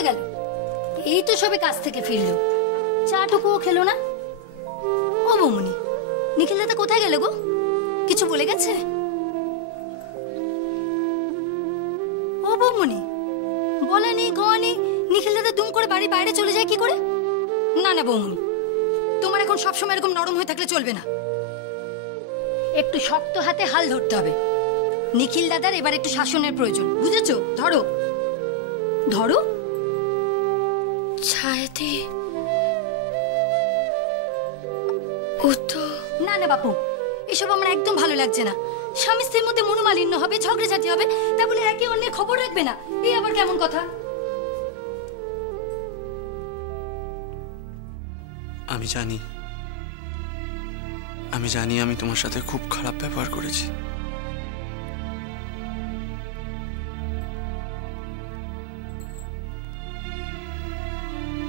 কোথায় গেল? এই তো সবে কাজ থেকে ফিরলো, চাটুকুও খেলো না। ও বৌমনি, নিখিল দাদা কোথায় গেল গো? কিছু বলে গেছে? ও বৌমনি, বলেনি গনি, নিখিল দাদা দুম করে বাড়ির বাইরে চলে যায় কি করে? না না বৌমনি, তোমার এখন সবসময় এরকম নরম হয়ে থাকলে চলবে না, একটু শক্ত হাতে হাল ধরতে হবে। নিখিল দাদার এবার একটু শাসনের প্রয়োজন, বুঝেছো? ধরো ধরো। ছায়াতি ও তো। না না বাপু, এসব আমার একদম ভালো লাগছে না। স্বামী স্ত্রীর মধ্যে মনোমালিন্য হবে, ঝগড়াঝাটি হবে, তা বলে একে অন্যের খবর রাখবে না, এই আবার কেমন কথা? আমি জানি আমি তোমার সাথে খুব খারাপ ব্যবহার করেছি।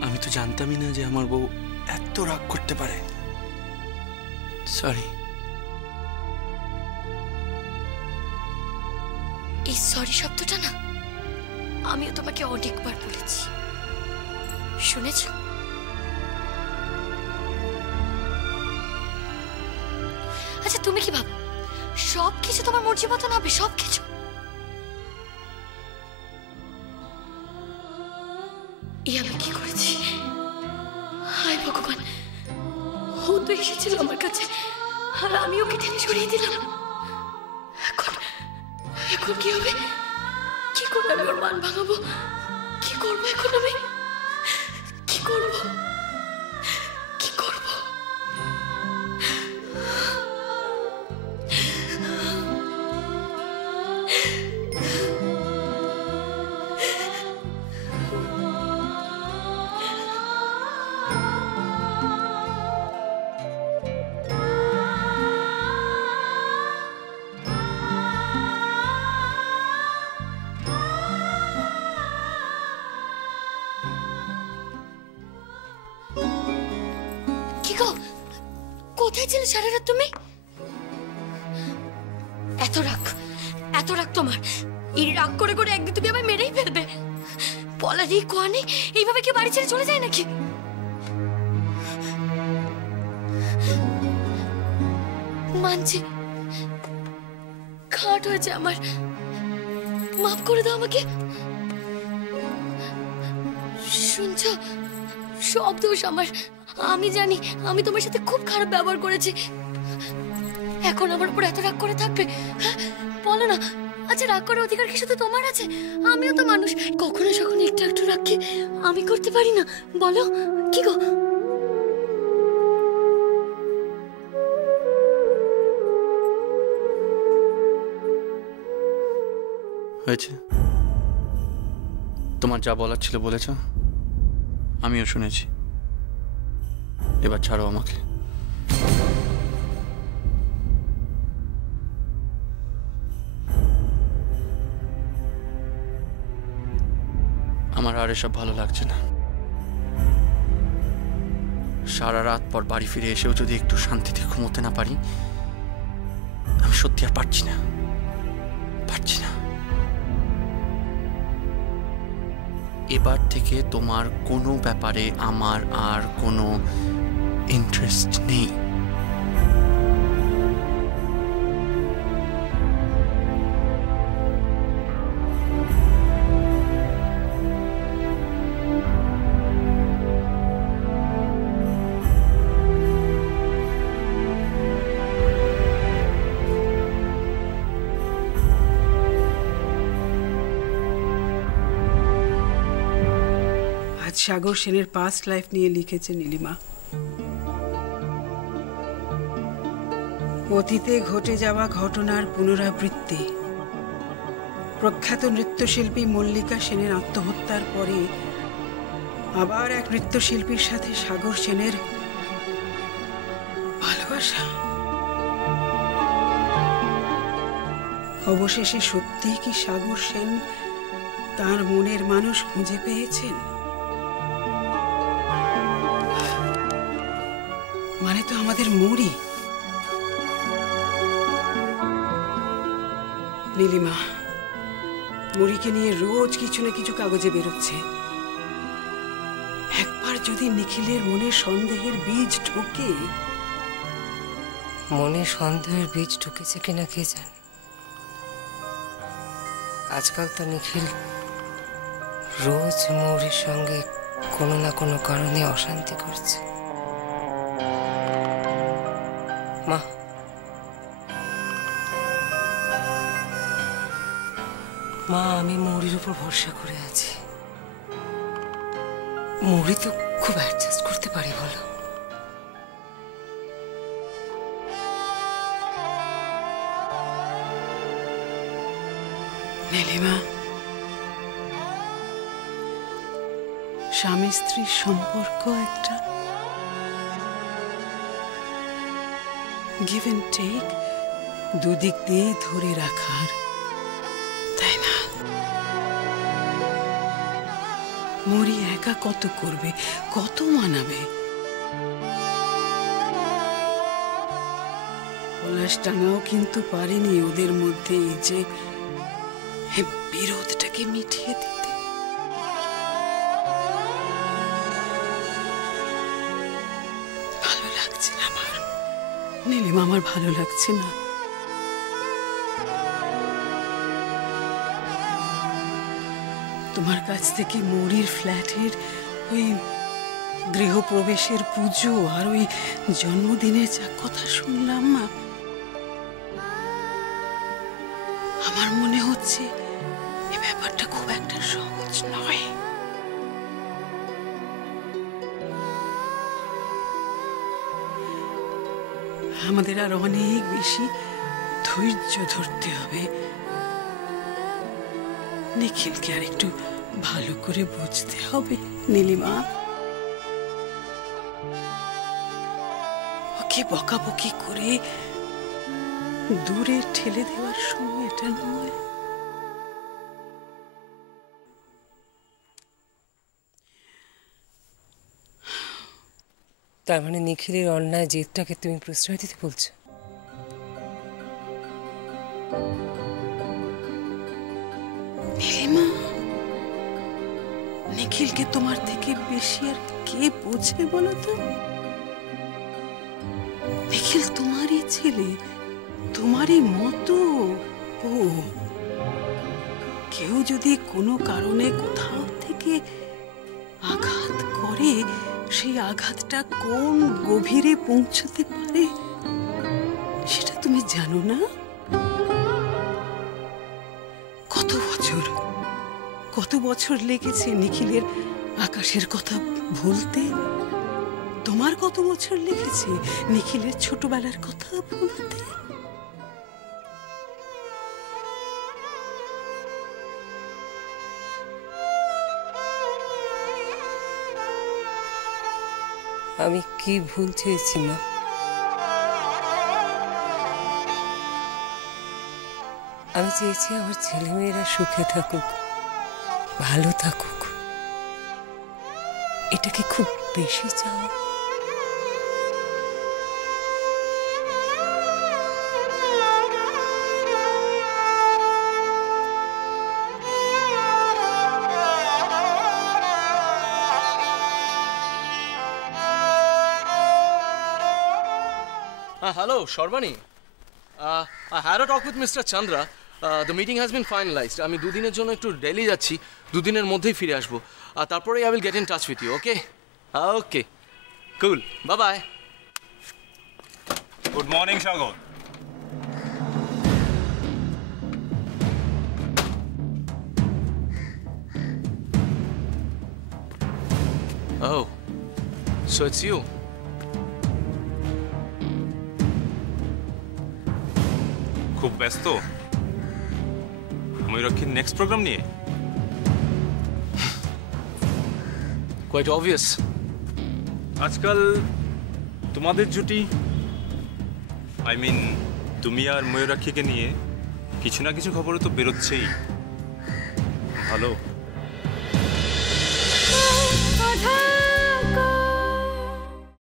আমি তো জানতামই না যে আমার বউ এত রাগ করতে পারে। সরি। এই সরি শব্দটা না আমিও তোমাকে অনেকবার বলেছি, শুনেছ? আচ্ছা তুমি কি ভাবো সবকিছু তোমার মর্জি মতন হবে? সবকিছু? আমি কি করেছি? হায় ভগবান, ও তো এসেছিল আমার কাছে আর আমি ওকে টেনে ছড়িয়ে দিলাম। এখন কি হবে? কি করে আমি ওর মান ভাঙাবো? কি করবো এখন আমি? কি করবো? কি করবো? কোথায় ছিলে সারা রাত তুমি? এত রাগ তোমার? এই রাগ করে করে একদিন তুমি আমায় মেরেই ফেলবে। পলারি কোয়ানি এইভাবে কি বাড়ি ছেড়ে চলে যায় নাকি? মানছি খাট হয়েছে আমার, মাফ করে দাও আমাকে। শুনছ, সব দোষ আমার। আমি জানি আমি তোমার সাথে খুব খারাপ ব্যবহার করেছি। এখন আমার উপর এত রাগ করে থাকবে? বলো না। আচ্ছা রাগ করার অধিকার কি শুধু তোমার আছে? আমিও তো মানুষ, কখনো সখনো একটু একটু রাগ কি আমি করতে পারি না? বলো কি গো? হয়েছে, তোমার যা বলার ছিল বলেছ, আমিও শুনেছি। এবার ছাড়ো আমাকে। আমার আর এসব ভালো লাগছে না। সারা রাত পর বাড়ি ফিরে এসেও যদি একটু শান্তিতে ঘুমোতে না পারি, আমি সত্যি আর পারছি না। এবার থেকে তোমার কোনো ব্যাপারে আমার আর কোনো ইন্টারেস্ট নেই। সাগর সেনের পাস্ট লাইফ নিয়ে লিখেছে নীলিমা। অতীতে ঘটে যাওয়া ঘটনার পুনরাবৃত্তি। প্রখ্যাত নৃত্যশিল্পী মল্লিকা সেনের আত্মহত্যার পরে আবার এক নৃত্যশিল্পীর সাথে সাগর সেনের ভালোবাসা। অবশেষে সত্যি কি সাগর সেন তার মনের মানুষ খুঁজে পেয়েছেন? মানে তো আমাদের মরি। নীলিমা, মরিকে নিয়ে রোজ কিছু না কিছু কাগজে বেরোচ্ছে। আবার যদি নিখিলের মনে সন্দেহের বীজ ঢোকে। মনে সন্দেহের বীজ ঢুকেছে কিনা কে জানে। আজকাল তো নিখিল রোজ মৌরির সঙ্গে কোনো না কোনো কারণে অশান্তি করছে। মা, আমি মৌরির উপর ভরসা করে আছি। মৌরি তো খুব অ্যাডজাস্ট করতে পারে বলো। নীলিমা, স্বামী স্ত্রীর সম্পর্ক একটা গিভ এন্ড টেক, দুদিক দিয়ে ধরে রাখার, তাই না? মরি একা কত করবে, কত মানাবে? পলাশডাঙ্গাও কিন্তু পারেনি ওদের মধ্যে এই যে বিরোধটাকে মিটিয়ে দিতে। ভালো লাগছে না আমার নীলিমা, আমার ভালো লাগছে না। তোমার কাছ থেকে মৌরির ফ্ল্যাটের ওই গৃহপ্রবেশের পুজো আর ওই জন্মদিনের যা কথা শুনলাম, মা, আমার মনে হচ্ছে এই ব্যাপারটা খুব একটা সহজ নয়। আমাদের আর অনেক বেশি ধৈর্য ধরতে হবে। নিখিলকে আর একটু ভালো করে বুঝতে হবে নীলিমা। ওকে বকাবকি করে দূরে ঠেলে দেওয়ার সময় এটা নয়। তার মানে নিখিলের অন্যায় জেদটাকে তুমি প্রশ্রয় দিতে বলছো? নীলিমা, নিখিলকে তোমার থেকে বেশি আর কে বোঝে বলো তো? নিখিল তোমারই ছেলে, তোমারই মতো। ও কেউ যদি কোনো কারণে কোথাও থেকে আঘাত করে, সেই আঘাতটা কোন গভীরে পৌঁছতে পারে সেটা তুমি জানো না? কত বছর লেগেছে নিখিলের আকাশের কথা ভুলতে? তোমার কত বছর লেগেছে নিখিলের ছোটবেলার কথা ভুলতে? আমি কি ভুল চেয়েছি মা? আমি চেয়েছি আমার ছেলেমেয়েরা সুখে থাকুক, ভালো থাকুক। এটা কি খুব বেশি চাওয়া? Hello, Sharbani. I had a talk with Mr. Chandra. The meeting has been finalized. আমি দুদিনের জন্য একটু দিল্লি যাচ্ছি, দুদিনের মধ্যেই ফিরে আসবো। তারপরে I will get in touch with you, okay? Okay. Cool. Bye-bye. Good morning, Sagar. Oh, so it's you. খুব ব্যস্ত ময়ূরাক্ষীর নেক্সট প্রোগ্রাম নিয়ে? Quite obvious. আজকাল তোমাদের জুটি, আই মিন তুমি আর ময়ূরাক্ষীকে নিয়ে কিছু না কিছু খবরও তো বেরোচ্ছেই। ভালো।